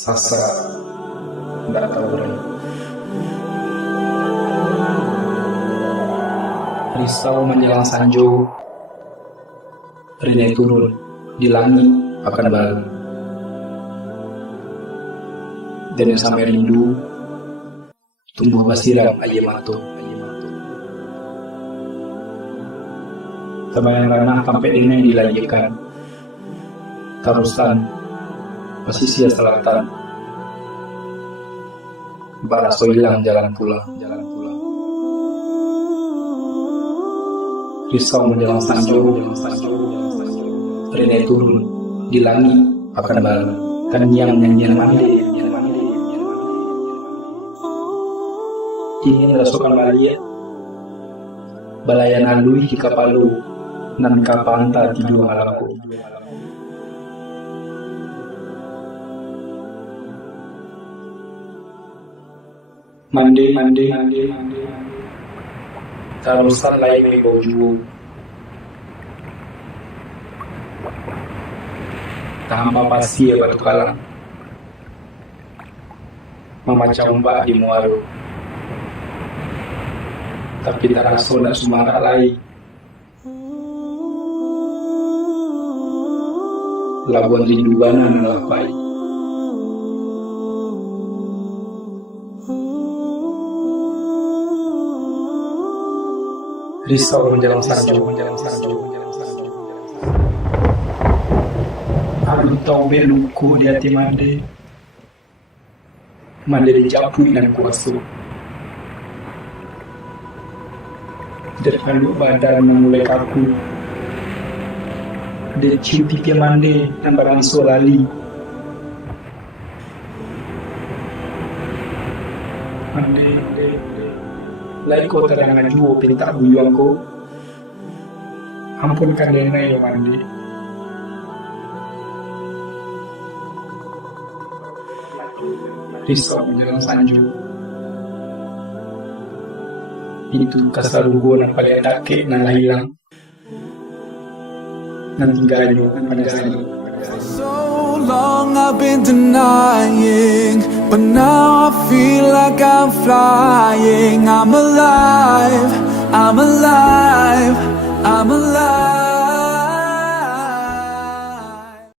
Sastra nggak tahu Ray. Risau menjelang sanjo, Rene turun di langit akan balik. Dan yang sampai rindu tumbuh basiram ayemato. Terbayang ranah sampai dene dilajikan. Tarusan pesisir selatan. Baraso hilang jalan pulang. Risau menjelang sanjo, Rene turun di langit akan balik. Kan yang nyanyian mandi. Ingin rasukan balia balayan alui di kapalu nan kapanta tidur malamku. Mandi tarusan lain di boju tanpa pasti ya batu kalang memacam mbak di muaru. Tapi tak rasa nak sumarak lain. Labuan rindu bana nelapai. Risau menjelang sanjo. Aku tahu beluku di hati mande. Mande dijapui dan kuasu. Depan badan memulai kaku. Dia cium pipi mande dan barang solali. Mande. Lai kau terangan jua pinta buyuan kau. Ampunkan dena ya mande. Risau menjelang sanju. Itu kasarunggo ng paliatake na hilang ng tingganyo pada sa'yo. So long I've been denying, but now I feel like I'm flying. I'm alive, I'm alive, I'm alive.